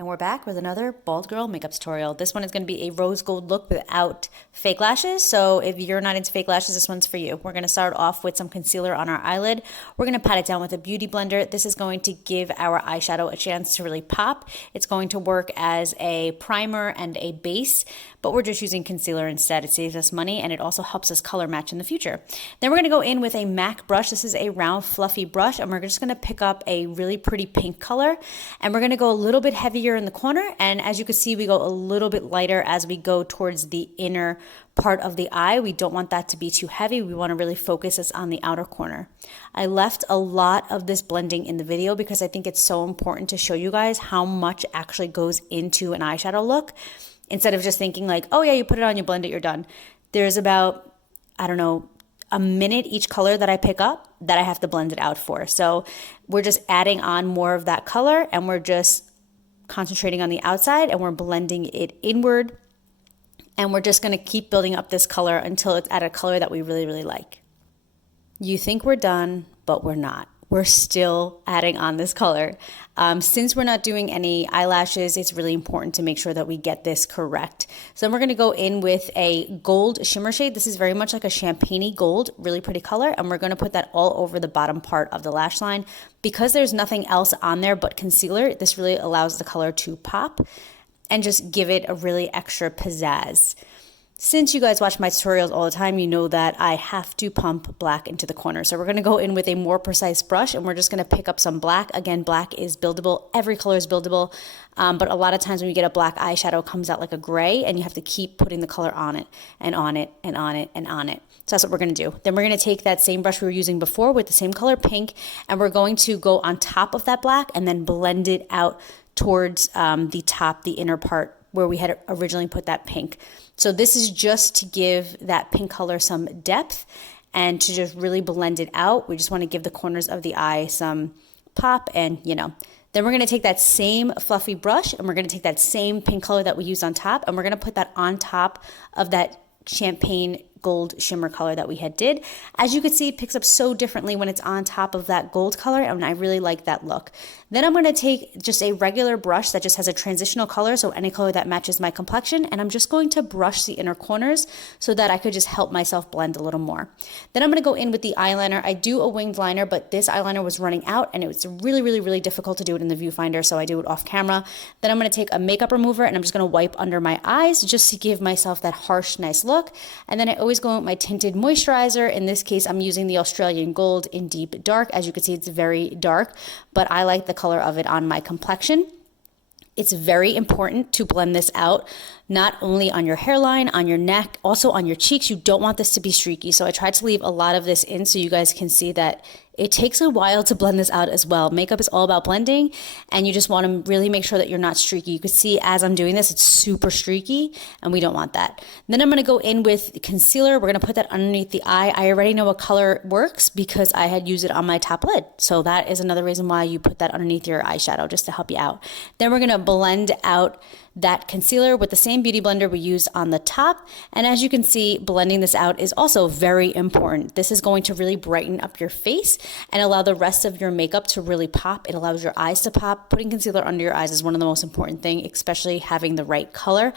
And we're back with another bald girl makeup tutorial. This one is going to be a rose gold look without fake lashes. So if you're not into fake lashes, this one's for you. We're going to start off with some concealer on our eyelid. We're going to pat it down with a beauty blender. This is going to give our eyeshadow a chance to really pop. It's going to work as a primer and a base, but we're just using concealer instead. It saves us money and it also helps us color match in the future. Then we're going to go in with a MAC brush. This is a round fluffy brush and we're just going to pick up a really pretty pink color and we're going to go a little bit heavier in the corner, and as you can see we go a little bit lighter as we go towards the inner part of the eye. We don't want that to be too heavy. We want to really focus us on the outer corner. I left a lot of this blending in the video because I think it's so important to show you guys how much actually goes into an eyeshadow look, instead of just thinking like, oh yeah, you put it on, you blend it, you're done. There's about, I don't know, a minute each color that I pick up that I have to blend it out for. So we're just adding on more of that color and we're just concentrating on the outside and we're blending it inward, and we're just going to keep building up this color until it's at a color that we really, really like. You think we're done, but we're not. We're still adding on this color. Since we're not doing any eyelashes, it's really important to make sure that we get this correct. So then we're gonna go in with a gold shimmer shade. This is very much like a champagne-y gold, really pretty color, and we're gonna put that all over the bottom part of the lash line. Because there's nothing else on there but concealer, this really allows the color to pop and just give it a really extra pizzazz. Since you guys watch my tutorials all the time, you know that I have to pump black into the corner. So we're going to go in with a more precise brush and we're just going to pick up some black. Again, black is buildable. Every color is buildable. But a lot of times when you get a black eyeshadow, it comes out like a gray and you have to keep putting the color on it and on it and on it and on it. So that's what we're going to do. Then we're going to take that same brush we were using before with the same color pink, and we're going to go on top of that black and then blend it out towards the top, the inner part where we had originally put that pink. So this is just to give that pink color some depth and to just really blend it out. We just want to give the corners of the eye some pop, and then we're going to take that same fluffy brush and we're going to take that same pink color that we used on top and we're going to put that on top of that champagne gold shimmer color that we had did. As you can see, it picks up so differently when it's on top of that gold color, and I really like that look. Then I'm going to take just a regular brush that just has a transitional color, so any color that matches my complexion, and I'm just going to brush the inner corners so that I could just help myself blend a little more. Then I'm going to go in with the eyeliner. I do a winged liner, but this eyeliner was running out and it was really, really, really difficult to do it in the viewfinder, so I do it off camera. Then I'm going to take a makeup remover and I'm just going to wipe under my eyes just to give myself that harsh, nice look. And then I always go in with my tinted moisturizer. In this case, I'm using the Australian Gold in Deep Dark. As you can see, it's very dark, but I like the color of it on my complexion. It's very important to blend this out, not only on your hairline, on your neck, also on your cheeks. You don't want this to be streaky. So I tried to leave a lot of this in so you guys can see that it takes a while to blend this out as well. Makeup is all about blending, and you just want to really make sure that you're not streaky. You can see as I'm doing this, it's super streaky, and we don't want that. Then I'm going to go in with concealer. We're going to put that underneath the eye. I already know what color works because I had used it on my top lid. So that is another reason why you put that underneath your eyeshadow, just to help you out. Then we're going to blend out that concealer with the same beauty blender we used on the top. And as you can see, blending this out is also very important. This is going to really brighten up your face and allow the rest of your makeup to really pop. It allows your eyes to pop. Putting concealer under your eyes is one of the most important things, especially having the right color.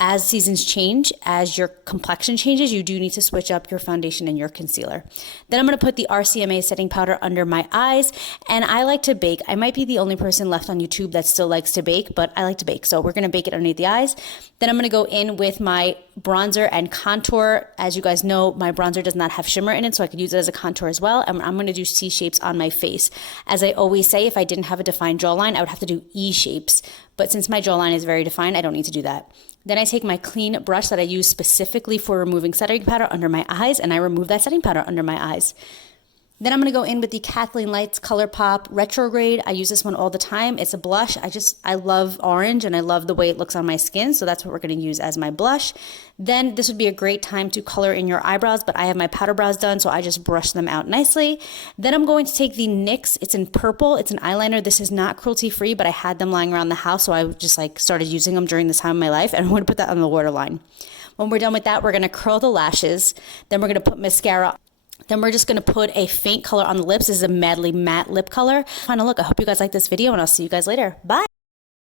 As seasons change, as your complexion changes, you do need to switch up your foundation and your concealer. Then I'm going to put the RCMA setting powder under my eyes, and I like to bake. I might be the only person left on YouTube that still likes to bake, but I like to bake, so we're going to bake it underneath the eyes. Then I'm going to go in with my bronzer and contour. As you guys know, my bronzer does not have shimmer in it, so I could use it as a contour as well. And I'm going to do C shapes on my face. As I always say, if I didn't have a defined jawline, I would have to do E shapes. But since my jawline is very defined, I don't need to do that. Then I take my clean brush that I use specifically for removing setting powder under my eyes, and I remove that setting powder under my eyes. Then I'm going to go in with the Kathleen Lights ColourPop Retrograde. I use this one all the time. It's a blush. I love orange and I love the way it looks on my skin, so that's what we're going to use as my blush. Then this would be a great time to color in your eyebrows, but I have my powder brows done, so I just brush them out nicely. Then I'm going to take the NYX. It's in purple. It's an eyeliner. This is not cruelty-free, but I had them lying around the house, so I just started using them during this time of my life, and I'm going to put that on the waterline. When we're done with that, we're going to curl the lashes. Then we're going to put mascara. Then we're just going to put a faint color on the lips. This is a Madly Matte lip color. Final look. I hope you guys like this video, and I'll see you guys later. Bye.